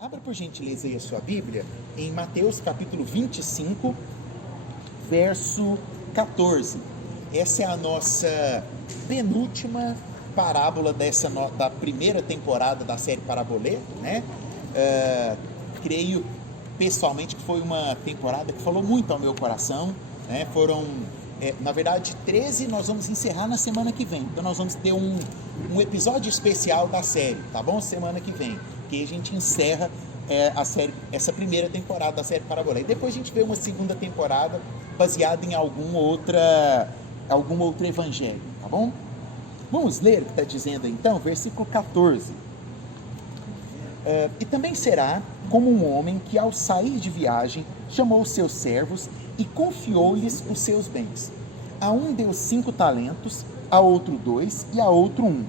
Abra por gentileza aí a sua Bíblia em Mateus capítulo 25, verso 14. Essa é a nossa penúltima parábola da primeira temporada da série Parabolê, né? Creio pessoalmente que foi uma temporada que falou muito ao meu coração, né? Foram, na verdade, 13, nós vamos encerrar na semana que vem. Então nós vamos ter um episódio especial da série, tá bom? Semana que vem, que a gente encerra a série, essa primeira temporada da série Parabolê. E depois a gente vê uma segunda temporada baseada em algum outro evangelho, tá bom? Vamos ler o que está dizendo então, versículo 14. E também será como um homem que, ao sair de viagem, chamou os seus servos e confiou-lhes os seus bens. A um deu 5 talentos, a outro 2 e a outro 1,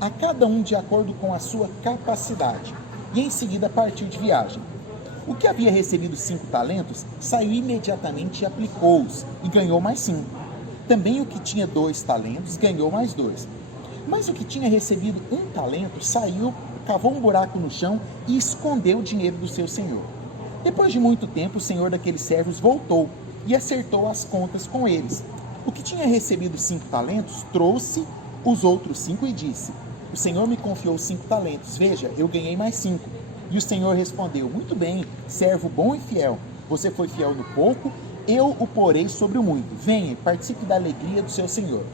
a cada um de acordo com a sua capacidade, e em seguida partiu de viagem. O que havia recebido 5 talentos saiu imediatamente e aplicou-os, e ganhou mais 5. Também o que tinha 2 talentos ganhou mais 2. Mas o que tinha recebido 1 talento saiu, cavou um buraco no chão e escondeu o dinheiro do seu senhor. Depois de muito tempo, o senhor daqueles servos voltou e acertou as contas com eles. O que tinha recebido 5 talentos trouxe os outros 5 e disse: o senhor me confiou 5 talentos, veja, eu ganhei mais 5. E o senhor respondeu: muito bem, servo bom e fiel, você foi fiel no pouco, eu o porei sobre o muito. Venha, participe da alegria do seu senhor.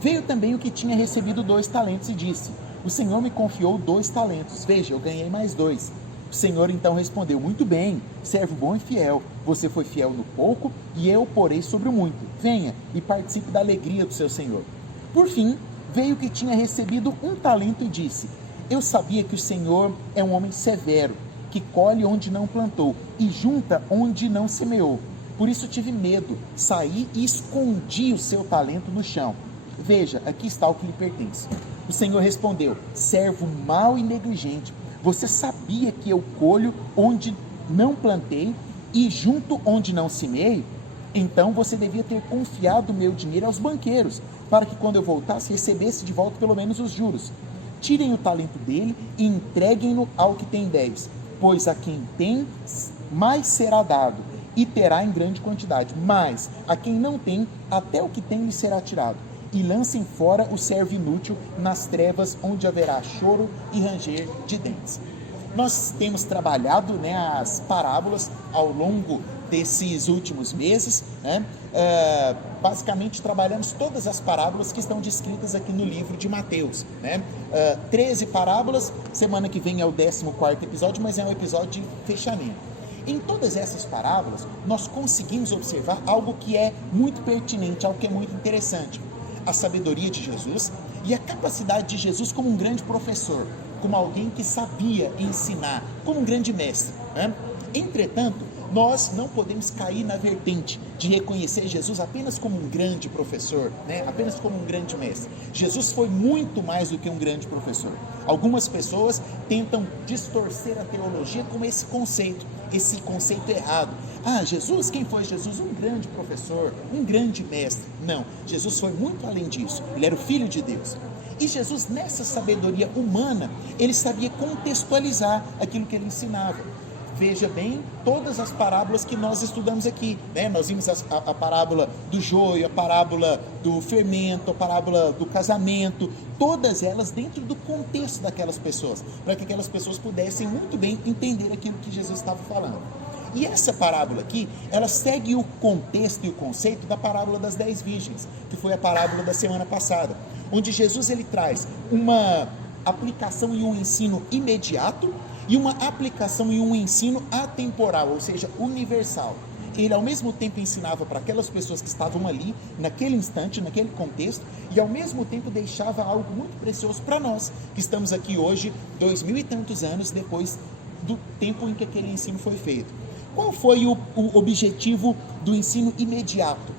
Veio também o que tinha recebido 2 talentos e disse: o senhor me confiou 2 talentos, veja, eu ganhei mais 2. O senhor então respondeu: muito bem, servo bom e fiel, você foi fiel no pouco e eu o porei sobre o muito. Venha e participe da alegria do seu senhor. Por fim, veio o que tinha recebido 1 talento e disse: eu sabia que o senhor é um homem severo, que colhe onde não plantou e junta onde não semeou. Por isso tive medo, saí e escondi o seu talento no chão. Veja, aqui está o que lhe pertence. O senhor respondeu: servo mau e negligente, você sabia que eu colho onde não plantei e junto onde não semeei? Então você devia ter confiado o meu dinheiro aos banqueiros, para que quando eu voltasse recebesse de volta pelo menos os juros. Tirem o talento dele e entreguem-no ao que tem 10, pois a quem tem, mais será dado, e terá em grande quantidade, mas a quem não tem, até o que tem lhe será tirado. E lancem fora o servo inútil nas trevas, onde haverá choro e ranger de dentes. Nós temos trabalhado, as parábolas ao longo desses últimos meses, basicamente trabalhamos todas as parábolas que estão descritas aqui no livro de Mateus, 13 parábolas, semana que vem é o 14º episódio, mas é um episódio de fechamento. Em todas essas parábolas, nós conseguimos observar algo que é muito pertinente, algo que é muito interessante: a sabedoria de Jesus e a capacidade de Jesus como um grande professor, como alguém que sabia ensinar, como um grande mestre. Entretanto, nós não podemos cair na vertente de reconhecer Jesus apenas como um grande professor, apenas como um grande mestre. Jesus foi muito mais do que um grande professor. Algumas pessoas tentam distorcer a teologia com esse conceito errado. Jesus, quem foi Jesus? Um grande professor, um grande mestre. Não, Jesus foi muito além disso. Ele era o Filho de Deus. E Jesus, nessa sabedoria humana, ele sabia contextualizar aquilo que ele ensinava. Veja bem, todas as parábolas que nós estudamos aqui, nós vimos a parábola do joio, a parábola do fermento, a parábola do casamento, todas elas dentro do contexto daquelas pessoas, para que aquelas pessoas pudessem muito bem entender aquilo que Jesus estava falando. E essa parábola aqui, ela segue o contexto e o conceito da parábola das 10 virgens, que foi a parábola da semana passada, onde Jesus ele traz uma aplicação e um ensino imediato, e uma aplicação e um ensino atemporal, ou seja, universal. Ele ao mesmo tempo ensinava para aquelas pessoas que estavam ali, naquele instante, naquele contexto, e ao mesmo tempo deixava algo muito precioso para nós, que estamos aqui hoje, 2000 e tantos anos depois do tempo em que aquele ensino foi feito. Qual foi o objetivo do ensino imediato?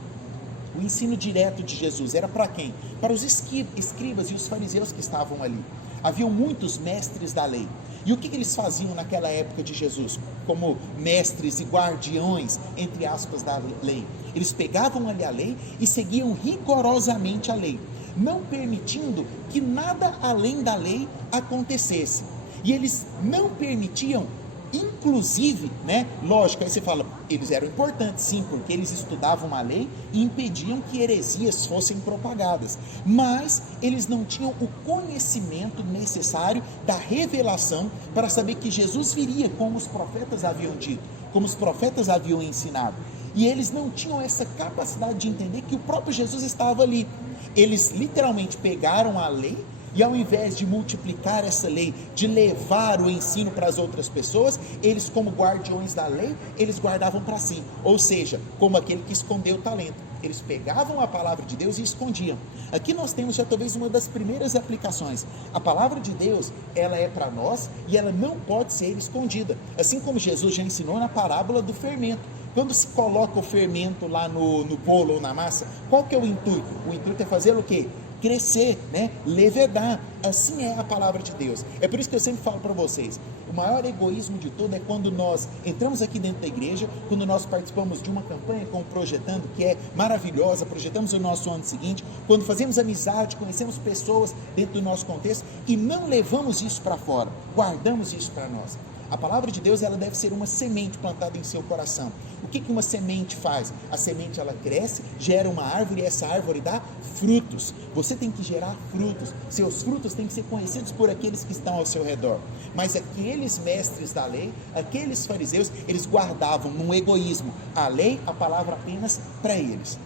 O ensino direto de Jesus era para quem? Para os escribas e os fariseus que estavam ali. Haviam muitos mestres da lei. E o que eles faziam naquela época de Jesus, como mestres e guardiões, entre aspas, da lei? Eles pegavam ali a lei e seguiam rigorosamente a lei, não permitindo que nada além da lei acontecesse. E eles não permitiam Inclusive, né, lógico, aí você fala, eles eram importantes sim, porque eles estudavam a lei e impediam que heresias fossem propagadas, mas eles não tinham o conhecimento necessário da revelação para saber que Jesus viria, como os profetas haviam dito, como os profetas haviam ensinado, e eles não tinham essa capacidade de entender que o próprio Jesus estava ali. Eles literalmente pegaram a lei, e ao invés de multiplicar essa lei, de levar o ensino para as outras pessoas, eles, como guardiões da lei, eles guardavam para si, ou seja, como aquele que escondeu o talento. Eles pegavam a palavra de Deus e escondiam. Aqui nós temos já talvez uma das primeiras aplicações. A palavra de Deus, ela é para nós e ela não pode ser escondida, assim como Jesus já ensinou na parábola do fermento. Quando se coloca o fermento lá no bolo ou na massa, qual que é o intuito? O intuito é fazer o quê? Crescer, né? Levedar. Assim é a palavra de Deus. É por isso que eu sempre falo para vocês, o maior egoísmo de tudo é quando nós entramos aqui dentro da igreja, quando nós participamos de uma campanha como Projetando, que é maravilhosa, projetamos o nosso ano seguinte, quando fazemos amizade, conhecemos pessoas dentro do nosso contexto e não levamos isso para fora, guardamos isso para nós. A palavra de Deus, ela deve ser uma semente plantada em seu coração. O que uma semente faz? A semente, ela cresce, gera uma árvore, e essa árvore dá frutos. Você tem que gerar frutos. Seus frutos têm que ser conhecidos por aqueles que estão ao seu redor. Mas aqueles mestres da lei, aqueles fariseus, eles guardavam num egoísmo a lei, a palavra apenas para eles.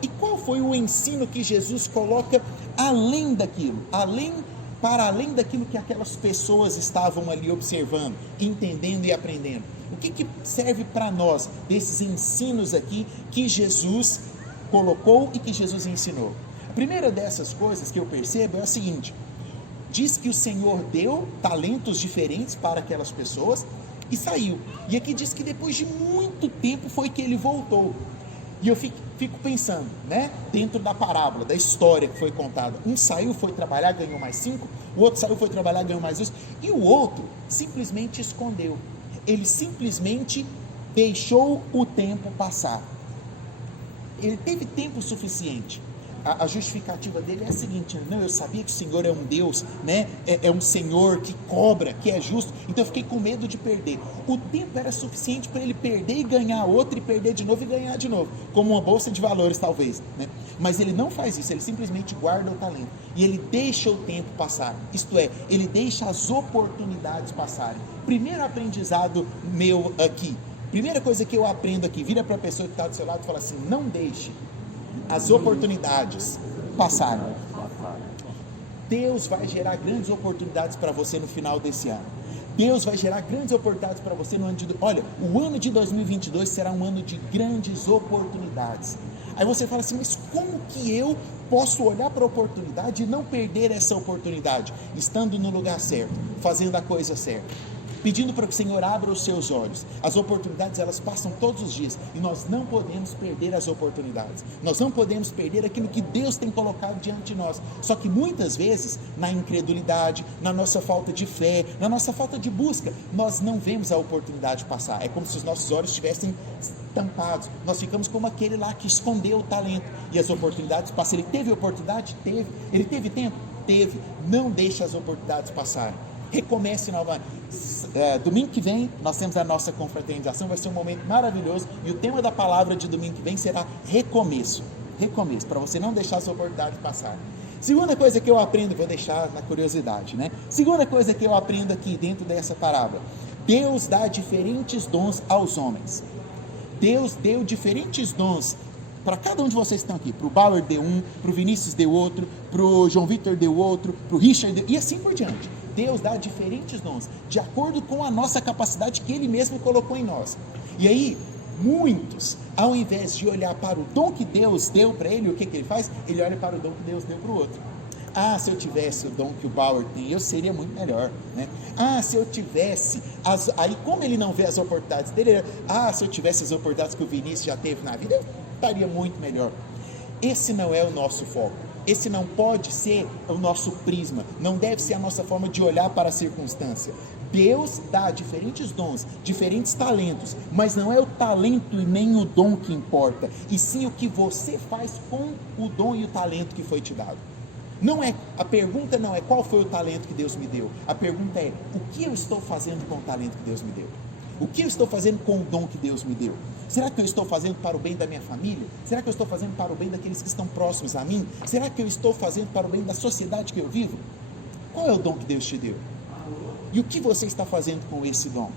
E qual foi o ensino que Jesus coloca além daquilo? Para além daquilo que aquelas pessoas estavam ali observando, entendendo e aprendendo. O que serve para nós desses ensinos aqui que Jesus colocou e que Jesus ensinou? A primeira dessas coisas que eu percebo é a seguinte: diz que o Senhor deu talentos diferentes para aquelas pessoas e saiu. E aqui diz que depois de muito tempo foi que ele voltou. E eu fico pensando, né, dentro da parábola, da história que foi contada. Um saiu, foi trabalhar, ganhou mais 5, o outro saiu, foi trabalhar, ganhou mais 2, e o outro simplesmente escondeu. Ele simplesmente deixou o tempo passar. Ele teve tempo suficiente. A justificativa dele é a seguinte: não, eu sabia que o Senhor é um Deus, né? É um Senhor que cobra, que é justo, então eu fiquei com medo de perder. O tempo era suficiente para ele perder e ganhar outro, e perder de novo e ganhar de novo, como uma bolsa de valores talvez, né? Mas ele não faz isso, ele simplesmente guarda o talento, e ele deixa o tempo passar, isto é, ele deixa as oportunidades passarem. Primeiro aprendizado meu aqui, primeira coisa que eu aprendo aqui, vira para a pessoa que está do seu lado e fala assim: não deixe as oportunidades passarem. Deus vai gerar grandes oportunidades para você no final desse ano. Deus vai gerar grandes oportunidades para você no ano de... Olha, o ano de 2022 será um ano de grandes oportunidades. Aí você fala assim: mas como que eu posso olhar para a oportunidade e não perder essa oportunidade? Estando no lugar certo, fazendo a coisa certa, pedindo para que o Senhor abra os seus olhos. As oportunidades, elas passam todos os dias, e nós não podemos perder as oportunidades, nós não podemos perder aquilo que Deus tem colocado diante de nós. Só que muitas vezes, na incredulidade, na nossa falta de fé, na nossa falta de busca, nós não vemos a oportunidade passar. É como se os nossos olhos estivessem tampados. Nós ficamos como aquele lá que escondeu o talento, e as oportunidades passam. Ele teve oportunidade? Teve. Ele teve tempo? Teve. Não deixe as oportunidades passarem. Recomece novamente. Domingo que vem nós temos a nossa confraternização, vai ser um momento maravilhoso, e o tema da palavra de domingo que vem será recomeço, para você não deixar essa oportunidade passar. Segunda coisa que eu aprendo, vou deixar na curiosidade, né? Segunda coisa que eu aprendo aqui dentro dessa parábola: Deus dá diferentes dons aos homens. Deus deu diferentes dons para cada um de vocês que estão aqui. Para o Bauer deu um, para o Vinícius deu outro, para o João Vitor deu outro, para o Richard deu, e assim por diante. Deus dá diferentes dons, de acordo com a nossa capacidade que Ele mesmo colocou em nós. E aí, muitos, ao invés de olhar para o dom que Deus deu para ele, o que ele faz? Ele olha para o dom que Deus deu para o outro. Ah, se eu tivesse o dom que o Bauer tem, eu seria muito melhor, né? Ah, se eu tivesse, aí como ele não vê as oportunidades dele, se eu tivesse as oportunidades que o Vinícius já teve na vida, eu estaria muito melhor. Esse não é o nosso foco. Esse não pode ser o nosso prisma, não deve ser a nossa forma de olhar para a circunstância. Deus dá diferentes dons, diferentes talentos, mas não é o talento e nem o dom que importa, e sim o que você faz com o dom e o talento que foi te dado. A pergunta não é qual foi o talento que Deus me deu, a pergunta é: o que eu estou fazendo com o talento que Deus me deu? O que eu estou fazendo com o dom que Deus me deu? Será que eu estou fazendo para o bem da minha família? Será que eu estou fazendo para o bem daqueles que estão próximos a mim? Será que eu estou fazendo para o bem da sociedade que eu vivo? Qual é o dom que Deus te deu? E o que você está fazendo com esse dom?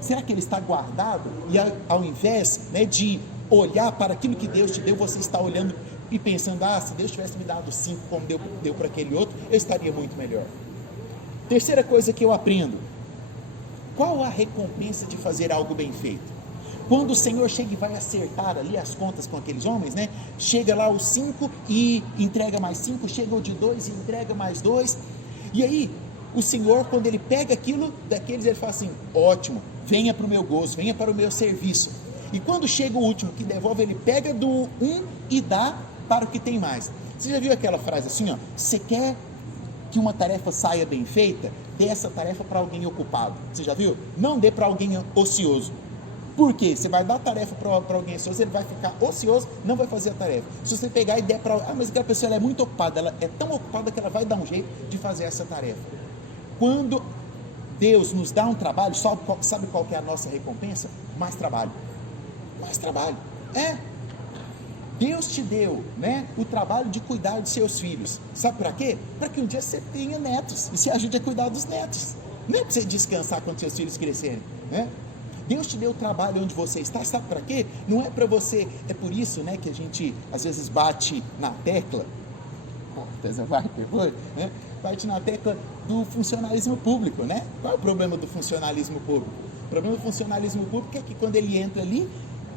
Será que ele está guardado? E ao invés, né, de olhar para aquilo que Deus te deu, você está olhando e pensando, se Deus tivesse me dado 5 como deu para aquele outro, eu estaria muito melhor. Terceira coisa que eu aprendo: qual a recompensa de fazer algo bem feito? Quando o Senhor chega e vai acertar ali as contas com aqueles homens, né? Chega lá os 5 e entrega mais 5, chega o de 2 e entrega mais 2, e aí o Senhor, quando ele pega aquilo daqueles, ele fala assim: ótimo, venha para o meu gozo, venha para o meu serviço. E quando chega o último que devolve, ele pega do e dá para o que tem mais. Você já viu aquela frase assim, ó: você quer que uma tarefa saia bem feita? Dê essa tarefa para alguém ocupado. Você já viu? Não dê para alguém ocioso. Por quê? Você vai dar a tarefa para alguém ocioso, ele vai ficar ocioso, não vai fazer a tarefa. Se você pegar e der para... mas aquela pessoa ela é muito ocupada, ela é tão ocupada que ela vai dar um jeito de fazer essa tarefa. Quando Deus nos dá um trabalho, sabe qual que é a nossa recompensa? Mais trabalho. Mais trabalho. Deus te deu, né, o trabalho de cuidar de seus filhos. Sabe para quê? Para que um dia você tenha netos e você ajude a cuidar dos netos. Não é para você descansar quando seus filhos crescerem, né? Deus te deu o trabalho onde você está, sabe para quê? Não é para você, é por isso, né, que a gente às vezes bate na tecla, né? Bate na tecla do funcionalismo público, né? Qual é o problema do funcionalismo público? O problema do funcionalismo público é que quando ele entra ali,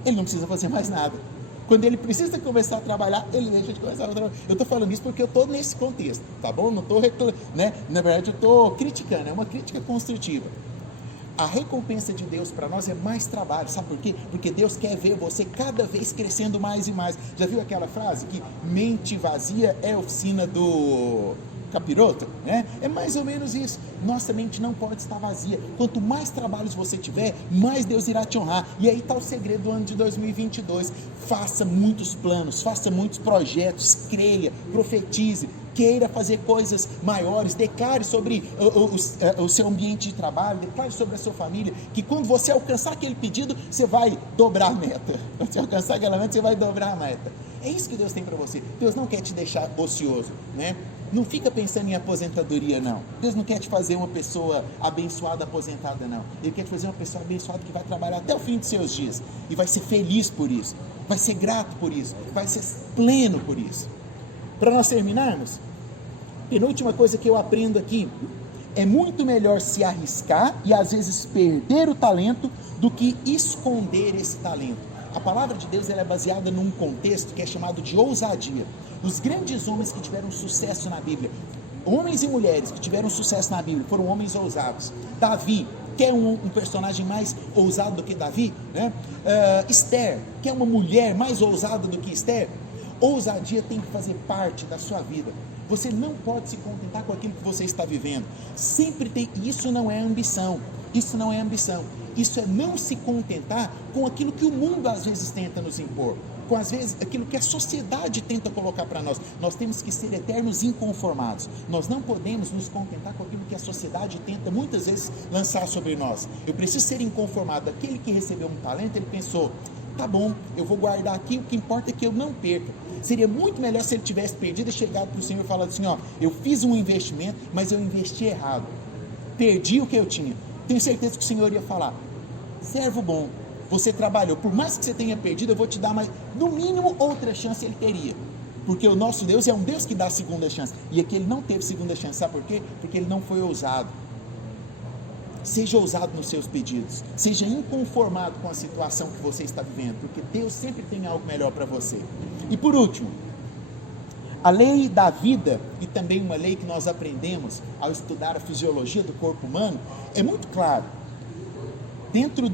ele não precisa fazer mais nada. Quando ele precisa começar a trabalhar, ele deixa de começar a trabalhar. Eu estou falando isso porque eu estou nesse contexto, tá bom? Não estou reclamando, né? Na verdade eu estou criticando, é uma crítica construtiva. A recompensa de Deus para nós é mais trabalho, sabe por quê? Porque Deus quer ver você cada vez crescendo mais e mais. Já viu aquela frase que mente vazia é oficina do capiroto, né? É mais ou menos isso. Nossa mente não pode estar vazia. Quanto mais trabalhos você tiver, mais Deus irá te honrar. E aí está o segredo do ano de 2022. Faça muitos planos, faça muitos projetos, creia, profetize, queira fazer coisas maiores, declare sobre o seu ambiente de trabalho, declare sobre a sua família, que quando você alcançar aquele pedido, você vai dobrar a meta. Quando você alcançar aquela meta, você vai dobrar a meta. É isso que Deus tem para você. Deus não quer te deixar ocioso, né? Não fica pensando em aposentadoria, não. Deus não quer te fazer uma pessoa abençoada, aposentada, não. Ele quer te fazer uma pessoa abençoada que vai trabalhar até o fim dos seus dias e vai ser feliz por isso, vai ser grato por isso, vai ser pleno por isso. Para nós terminarmos, penúltima coisa que eu aprendo aqui: é muito melhor se arriscar e às vezes perder o talento do que esconder esse talento. A palavra de Deus ela é baseada num contexto que é chamado de ousadia. Os grandes homens que tiveram sucesso na Bíblia, homens e mulheres que tiveram sucesso na Bíblia, foram homens ousados. Davi, que é um personagem mais ousado do que Davi, né? Esther, que é uma mulher mais ousada do que Esther. Ousadia tem que fazer parte da sua vida. Você não pode se contentar com aquilo que você está vivendo. Sempre tem, isso não é ambição. Isso não é ambição. Isso é não se contentar com aquilo que o mundo às vezes tenta nos impor, com às vezes aquilo que a sociedade tenta colocar para nós. Nós temos que ser eternos inconformados. Nós não podemos nos contentar com aquilo que a sociedade tenta muitas vezes lançar sobre nós. Eu preciso ser inconformado. Aquele que recebeu um talento, ele pensou: tá bom, eu vou guardar aqui, o que importa é que eu não perca. Seria muito melhor se ele tivesse perdido e chegado para o Senhor e falado assim: ó, eu fiz um investimento, mas eu investi errado, perdi o que eu tinha. Tenho certeza que o Senhor ia falar: servo bom, você trabalhou, por mais que você tenha perdido, eu vou te dar mais, no mínimo outra chance ele teria, porque o nosso Deus é um Deus que dá segunda chance, e aqui ele não teve segunda chance. Sabe por quê? Porque ele não foi ousado. Seja ousado nos seus pedidos, seja inconformado com a situação que você está vivendo, porque Deus sempre tem algo melhor para você. E por último, a lei da vida, e também uma lei que nós aprendemos ao estudar a fisiologia do corpo humano, é muito claro. Dentro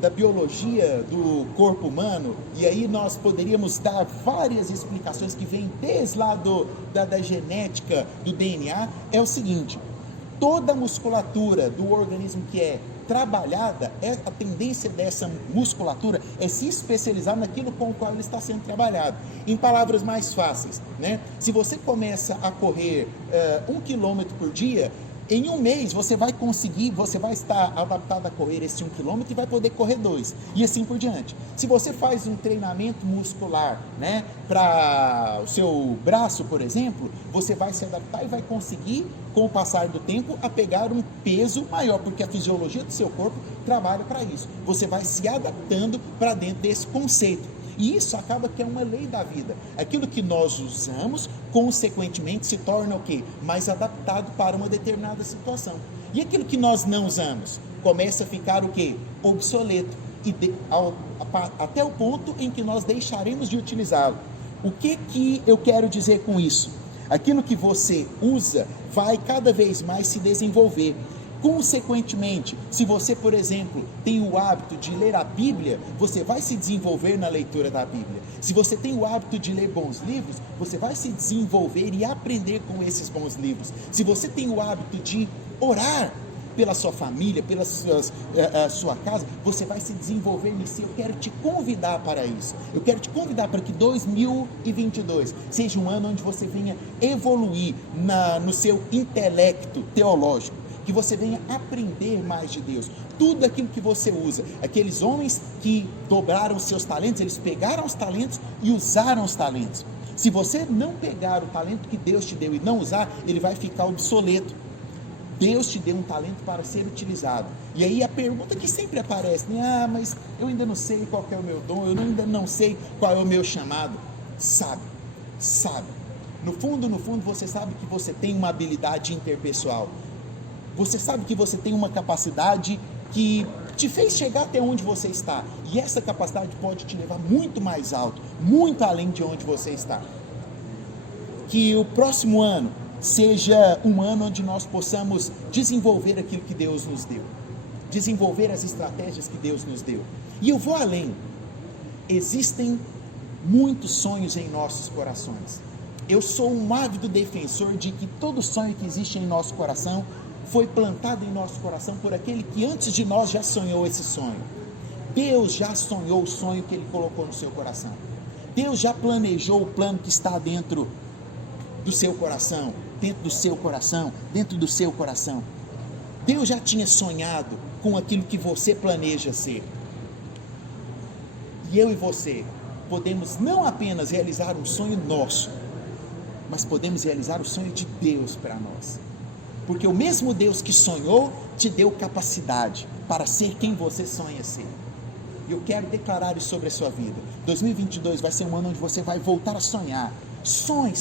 da biologia do corpo humano, e aí nós poderíamos dar várias explicações que vêm desde lá da genética, do DNA, é o seguinte: toda a musculatura do organismo que é trabalhada, a tendência dessa musculatura é se especializar naquilo com o qual ele está sendo trabalhado. Em palavras mais fáceis, né? Se você começa a correr 1 quilômetro por dia, Em um mês você vai conseguir, você vai estar adaptado a correr esse 1 quilômetro e vai poder correr 2, e assim por diante. Se você faz um treinamento muscular, né, para o seu braço, por exemplo, você vai se adaptar e vai conseguir, com o passar do tempo, a pegar um peso maior, porque a fisiologia do seu corpo trabalha para isso. Você vai se adaptando para dentro desse conceito. E isso acaba que é uma lei da vida. Aquilo que nós usamos, consequentemente, se torna o quê? Mais adaptado para uma determinada situação. E aquilo que nós não usamos, começa a ficar o quê? Obsoleto. Até o ponto em que nós deixaremos de utilizá-lo. O que eu quero dizer com isso? Aquilo que você usa vai cada vez mais se desenvolver. Consequentemente, se você, por exemplo, tem o hábito de ler a Bíblia, você vai se desenvolver na leitura da Bíblia. Se você tem o hábito de ler bons livros, você vai se desenvolver e aprender com esses bons livros. Se você tem o hábito de orar pela sua família, pela sua casa, você vai se desenvolver nisso. Eu quero te convidar para isso. Eu quero te convidar para que 2022 seja um ano onde você venha evoluir no seu intelecto teológico, que você venha aprender mais de Deus. Tudo aquilo que você usa, aqueles homens que dobraram os seus talentos, eles pegaram os talentos e usaram os talentos. Se você não pegar o talento que Deus te deu e não usar, ele vai ficar obsoleto. Deus te deu um talento para ser utilizado. E aí a pergunta que sempre aparece, né? Mas eu ainda não sei qual é o meu dom, eu ainda não sei qual é o meu chamado. Sabe. No fundo, você sabe que você tem uma habilidade interpessoal. Você sabe que você tem uma capacidade que te fez chegar até onde você está. E essa capacidade pode te levar muito mais alto, muito além de onde você está. Que o próximo ano seja um ano onde nós possamos desenvolver aquilo que Deus nos deu. Desenvolver as estratégias que Deus nos deu. E eu vou além. Existem muitos sonhos em nossos corações. Eu sou um ávido defensor de que todo sonho que existe em nosso coração foi plantado em nosso coração por aquele que antes de nós já sonhou esse sonho. Deus já sonhou o sonho que Ele colocou no seu coração. Deus já planejou o plano que está dentro do seu coração, dentro do seu coração, dentro do seu coração. Deus já tinha sonhado com aquilo que você planeja ser. E eu e você podemos não apenas realizar um sonho nosso, mas podemos realizar o sonho de Deus para nós. Porque o mesmo Deus que sonhou, te deu capacidade para ser quem você sonha ser. E eu quero declarar isso sobre a sua vida. 2022 vai ser um ano onde você vai voltar a sonhar. Sonhe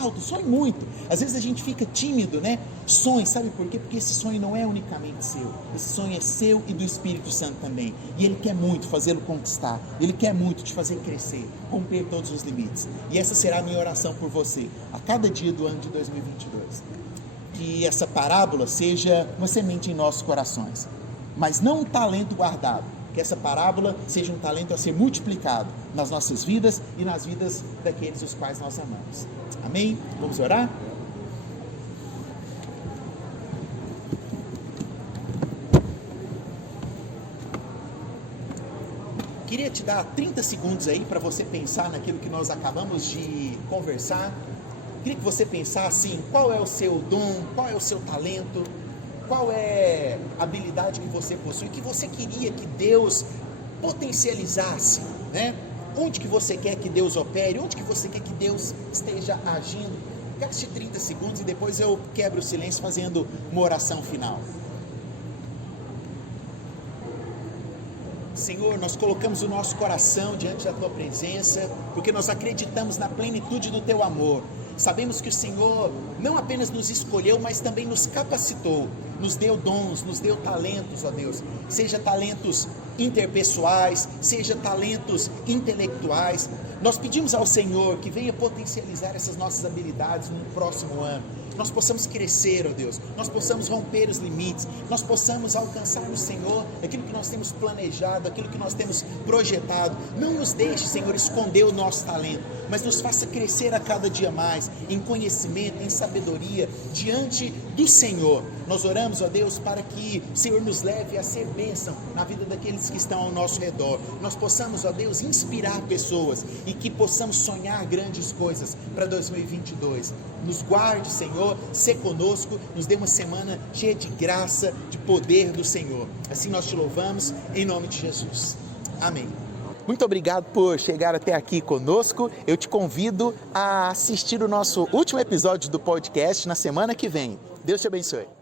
alto, sonhe muito. Às vezes a gente fica tímido, né? Sonhe, sabe por quê? Porque esse sonho não é unicamente seu. Esse sonho é seu e do Espírito Santo também. E Ele quer muito fazê-lo conquistar. Ele quer muito te fazer crescer, romper todos os limites. E essa será a minha oração por você, a cada dia do ano de 2022. Que essa parábola seja uma semente em nossos corações, mas não um talento guardado. Que essa parábola seja um talento a ser multiplicado nas nossas vidas e nas vidas daqueles os quais nós amamos. Amém? Vamos orar? Queria te dar 30 segundos aí para você pensar naquilo que nós acabamos de conversar. Queria que você pensasse em qual é o seu dom, qual é o seu talento, qual é a habilidade que você possui, que você queria que Deus potencializasse, né? Onde que você quer que Deus opere, onde que você quer que Deus esteja agindo. Gaste 30 segundos e depois eu quebro o silêncio fazendo uma oração final. Senhor, nós colocamos o nosso coração diante da Tua presença, porque nós acreditamos na plenitude do Teu amor. Sabemos que o Senhor não apenas nos escolheu, mas também nos capacitou, nos deu dons, nos deu talentos, ó Deus, seja talentos interpessoais, seja talentos intelectuais. Nós pedimos ao Senhor que venha potencializar essas nossas habilidades no próximo ano. Nós possamos crescer, ó Deus, nós possamos romper os limites, nós possamos alcançar no Senhor aquilo que nós temos planejado, aquilo que nós temos projetado. Não nos deixe, Senhor, esconder o nosso talento, mas nos faça crescer a cada dia mais, em conhecimento, em sabedoria, diante do Senhor. Nós oramos, ó Deus, para que o Senhor nos leve a ser bênção na vida daqueles que estão ao nosso redor. Nós possamos, ó Deus, inspirar pessoas e que possamos sonhar grandes coisas para 2022. Nos guarde, Senhor, se conosco, nos dê uma semana cheia de graça, de poder do Senhor. Assim nós te louvamos, em nome de Jesus. Amém. Muito obrigado por chegar até aqui conosco. Eu te convido a assistir o nosso último episódio do podcast na semana que vem. Deus te abençoe.